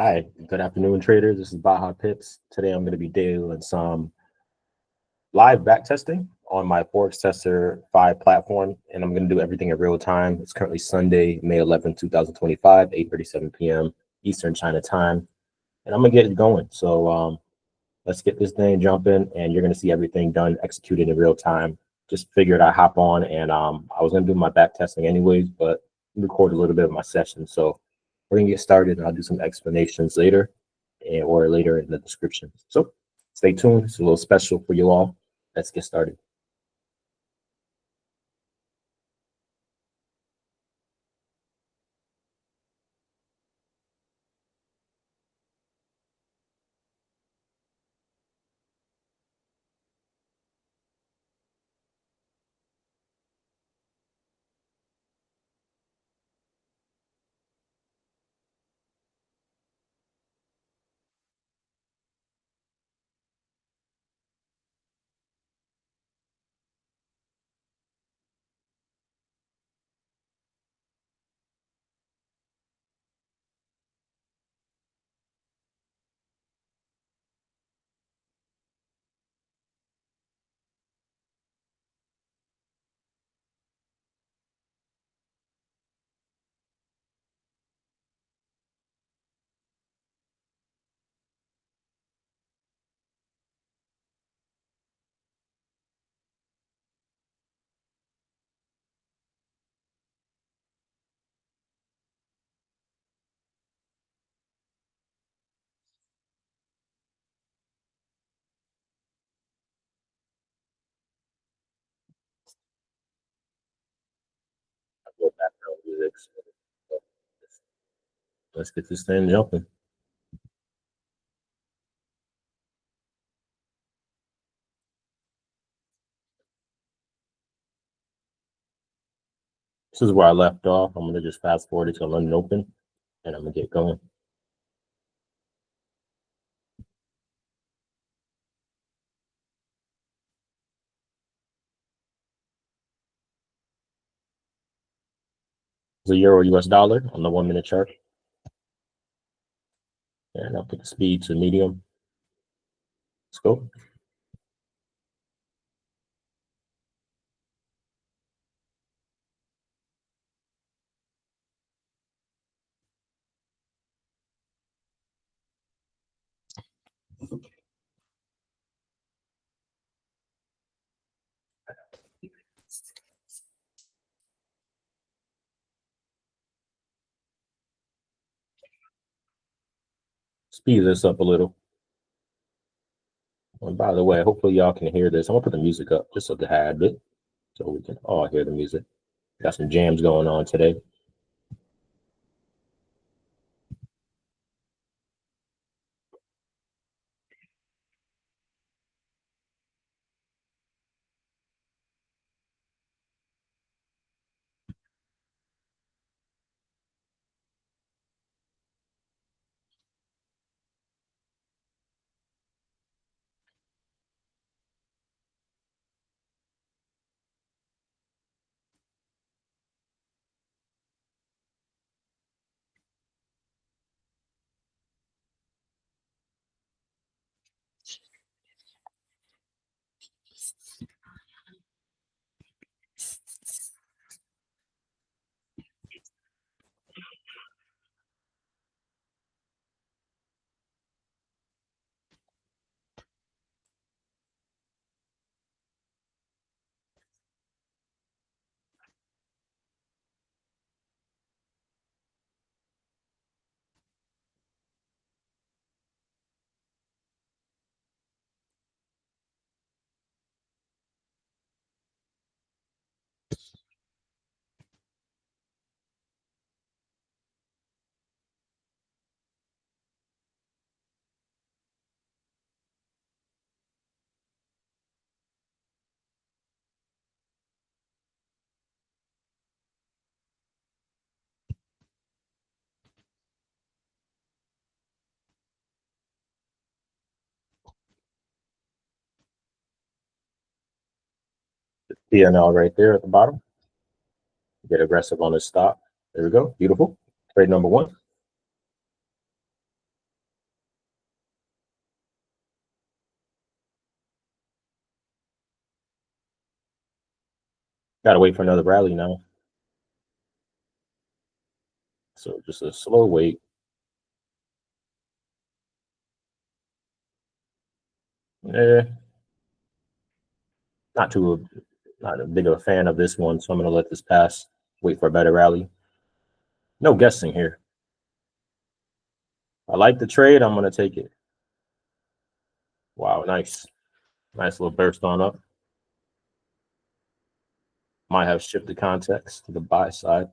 Hi, good afternoon, traders. This is Baja Pips. Today I'm going to be doing some live backtesting on my Forex Tester 5 platform, and I'm going to do everything in real time. It's currently Sunday, May 11, 2025, 8:37 p.m. Eastern China time, and I'm going to get it going. So let's get this thing jumping, and you're going to see everything done, executed in real time. Just figured I'd hop on, and I was going to do my backtesting anyways, but record a little bit of my session. So we're going to get started, and I'll do some explanations later or later in the description. So stay tuned. It's a little special for you all. Let's get started. Let's get this thing jumping. This is where I left off. I'm going to just fast forward it to London Open, and I'm going to get going. The euro US dollar on the 1 minute chart. And I'll put the speed to medium. Let's go. Speed this up a little. And by the way, hopefully y'all can hear this. I'm gonna put the music up just a tad bit so we can all hear the music. Got some jams going on today. P&L right there at the bottom. Get aggressive on this stop. There we go. Beautiful. Trade number one. Gotta wait for another rally now. So just a slow wait. Eh, not a big of a fan of this one, so I'm gonna let this pass. Wait for a better rally. No guessing here. I like the trade. I'm gonna take it. Wow, nice little burst on up. Might have shifted context to the buy side.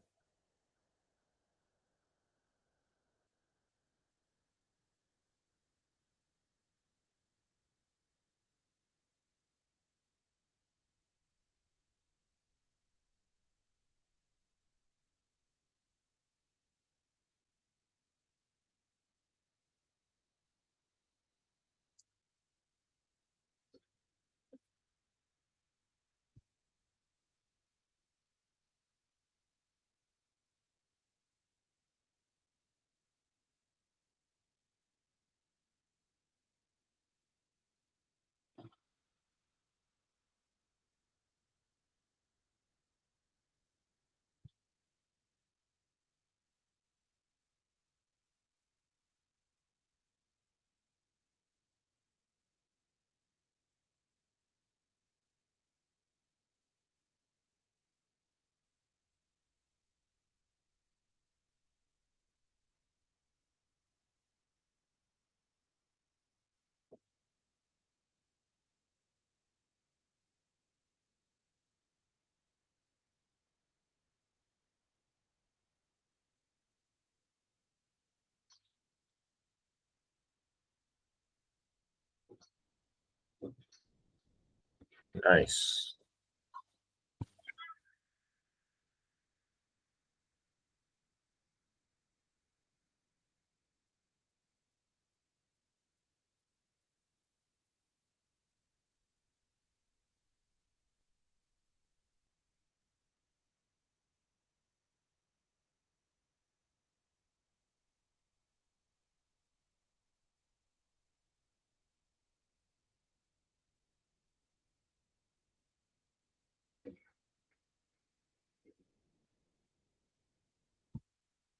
Nice.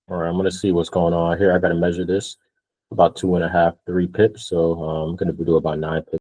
All right, I'm gonna see what's going on here. I gotta measure this about 2.5, 3 pips. So I'm gonna do about 9 pips.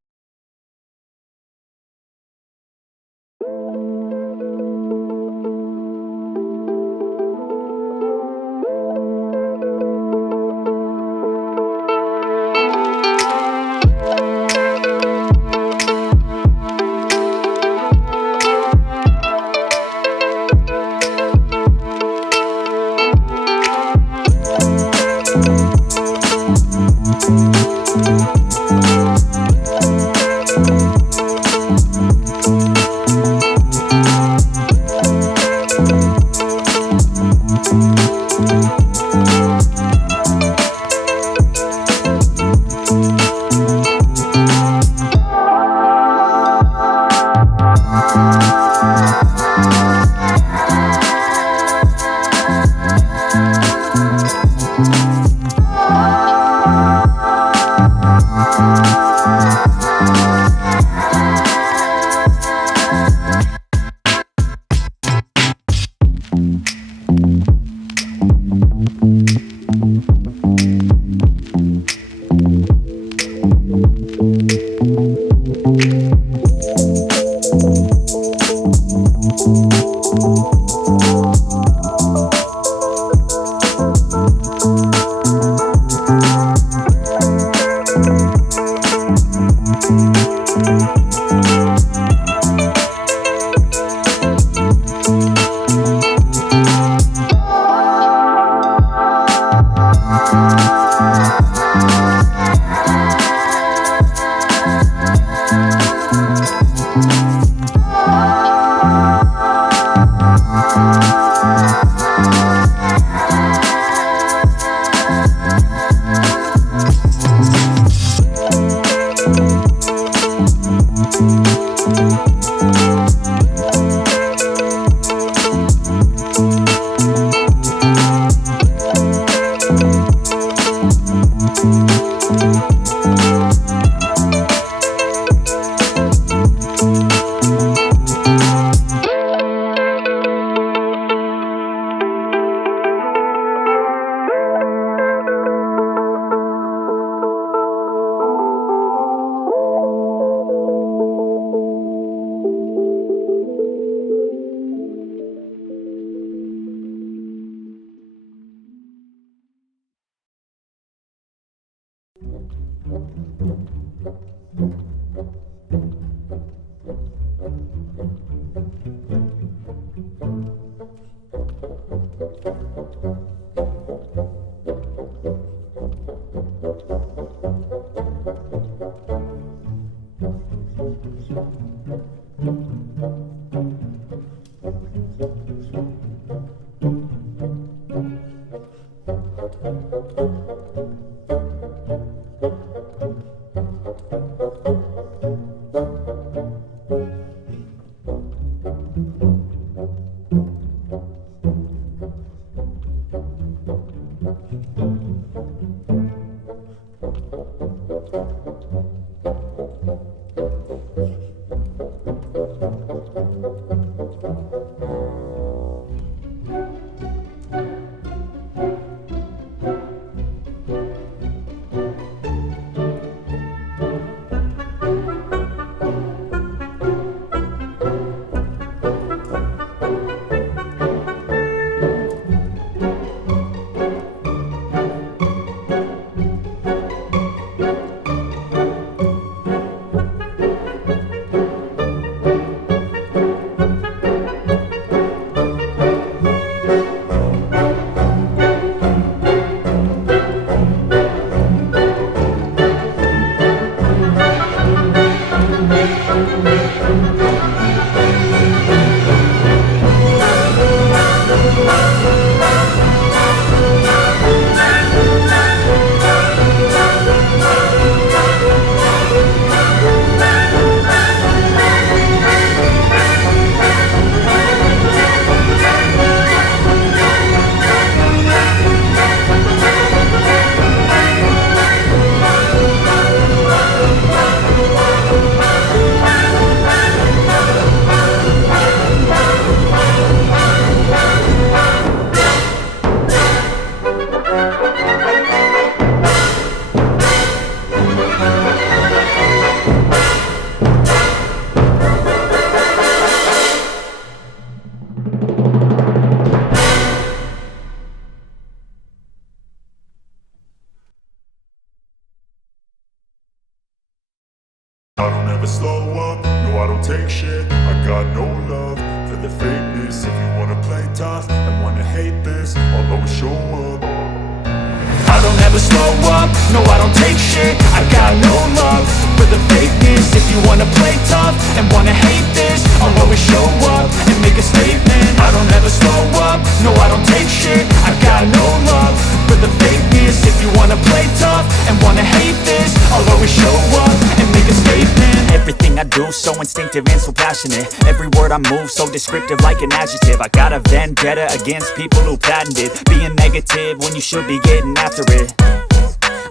I don't ever slow up, no I don't take shit. I got no love for the fakeness. If you wanna play tough and wanna hate this, I'll always show up. I don't ever slow up, no I don't take shit. I got no love for the fakeness. If you wanna play tough and wanna hate this, I'll always show up and make a statement. I don't ever slow up, no I don't take shit. I got no love for the fakeness. If you wanna play tough and wanna hate this, I'll always show up and make a statement. Everything I do so instinctive and so passionate. Every word I move so descriptive like an adjective. I got a vendetta against people who patented being negative when you should be getting after it.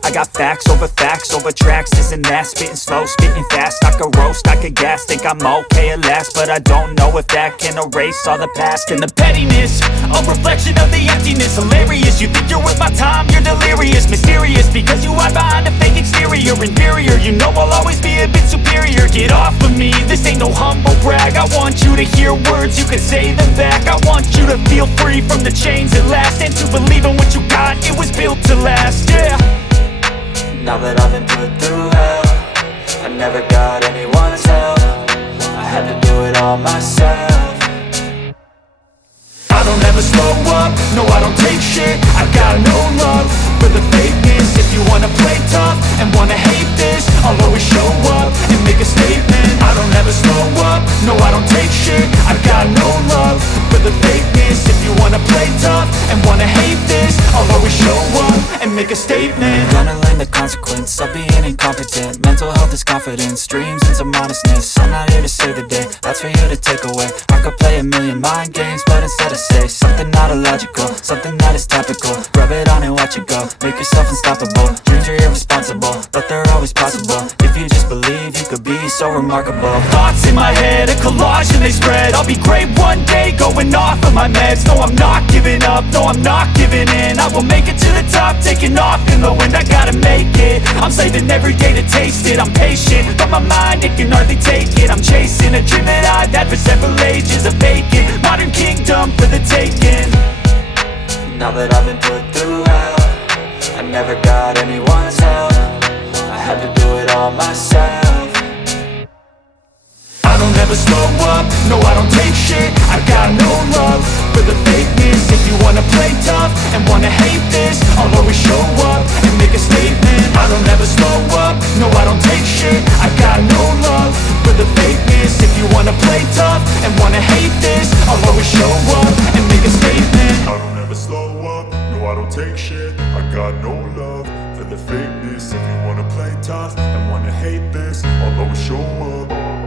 I got facts over tracks, this and that. Spitting slow, spitting fast. I could roast, I could gas. Think I'm okay at last, but I don't know if that can erase all the past. And the pettiness, a reflection of the emptiness. Hilarious, you think you're worth my time, you're delirious. Mysterious, because you hide behind a fake exterior. Inferior, you know I'll always be a bit superior. Get off of me, this ain't no humble brag. I want you to hear words, you can say them back. I want you to feel free from the chains at last, and to believe in what you got, it was built to last, yeah. Now that I've been put through hell, I never got anyone's help. I had to do it all myself. I don't ever slow up, no I don't take shit. I got no love for the fakeness. If you wanna play tough and wanna hate this, I'll always show up and make a statement. I don't ever slow up, no I don't take shit. I got no love for the fakeness. If you wanna play tough and wanna hate this, I'll always show up and make a statement. Gonna learn the consequence of being incompetent. Mental health is confidence, dreams and some modestness. I'm not here to save the day, that's for you to take away. I could play a million mind games, but instead I say something not illogical, something that is topical. Rub it on and watch it go, make yourself unstoppable. Dreams are irresponsible, but they're always possible. If you just believe, you could be so remarkable. Thoughts in my head, a collage and they spread. I'll be great one day, going off of my meds. No, I'm not giving up, no, I'm not giving in. I will make it to the top, taking off in the wind. I gotta make it, I'm saving every day to taste it. I'm patient, but my mind, it can hardly take it. I'm chasing a dream that I've had for several ages. A vacant, modern kingdom for the taking. Now that I've been put through hell, I never got anyone's help. on myself. I don't ever slow up, no I don't take shit. I got no love for the fakeness. If you wanna play tough and wanna hate this, I'll always show up and make a statement. I don't ever slow up, no I don't take shit. I got no love for the fakeness. If you wanna play tough and wanna hate this, I'll always show up and make a statement. I don't ever slow up, no I don't take shit. I got no love for the fakeness. If you wanna play tough and wanna hate this, I'll always show up.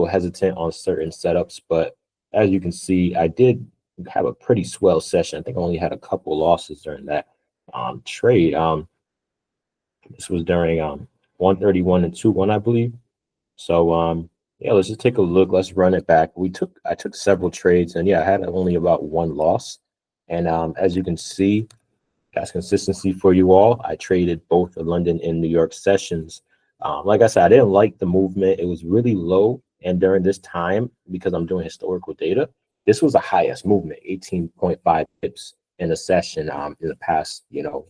little hesitant on certain setups, but as you can see, I did have a pretty swell session. I think I only had a couple losses during that trade. This was during 131 and 2-1, I believe. So yeah, let's just take a look. Let's run it back. I took several trades, and yeah, I had only about one loss. And as you can see, that's consistency for you all. I traded both the London and New York sessions. Like I said, I didn't like the movement. It was really low. And during this time, because I'm doing historical data, this was the highest movement, 18.5 pips in a session in the past,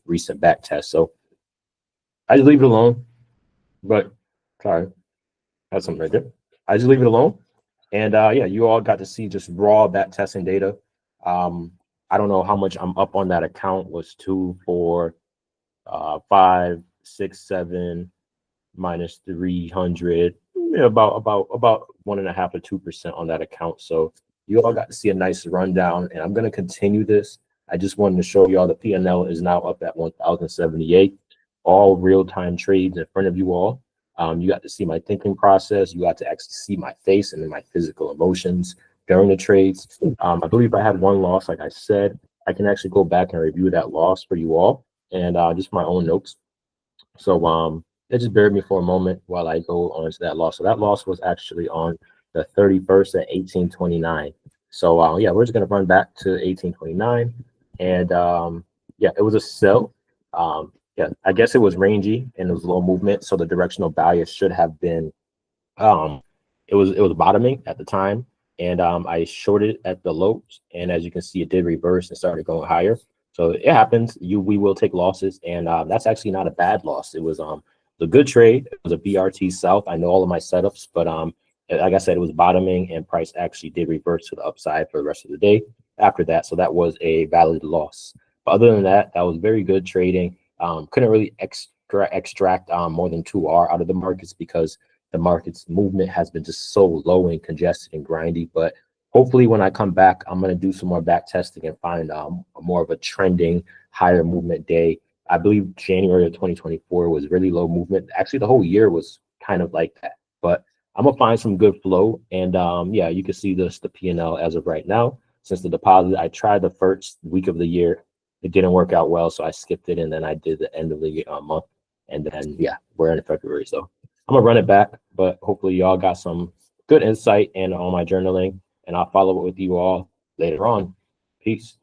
recent back test. So I just leave it alone. But sorry, that's something right there. I just leave it alone. And yeah, you all got to see just raw back testing data. I don't know how much I'm up on that account. Was 2, 4, 5, 6, 7 minus 300, about 1.5 to 2% on that account. So you all got to see a nice rundown, and I'm going to continue this. I just wanted to show you all the P&L is now up at 1,078. All real-time trades in front of you all. You got to see my thinking process. You got to actually see my face and then my physical emotions during the trades. I believe I had one loss, like I said. I can actually go back and review that loss for you all and just my own notes. So just bear with me for a moment while I go on to that loss. So that loss was actually on the 31st at 1829. So yeah, we're just gonna run back to 1829, and yeah, it was a sell. Yeah, I guess it was rangy and it was low movement, so the directional bias should have been it was bottoming at the time, and I shorted at the lows, and as you can see, it did reverse and started going higher. So it happens. We will take losses, and that's actually not a bad loss. It was the good trade. It was a BRT south. I know all of my setups, but like I said, it was bottoming, and price actually did reverse to the upside for the rest of the day after that. So that was a valid loss. But other than that, that was very good trading. Couldn't really extract more than 2R out of the markets because the market's movement has been just so low and congested and grindy. But hopefully when I come back, I'm going to do some more back testing and find more of a trending higher movement day. I believe January of 2024 was really low movement. Actually, the whole year was kind of like that. But I'm going to find some good flow. And yeah, you can see the P&L as of right now. Since the deposit, I tried the first week of the year. It didn't work out well, so I skipped it, and then I did the end of the month. And then, yeah, we're in February. So I'm going to run it back, but hopefully y'all got some good insight and on my journaling, and I'll follow up with you all later on. Peace.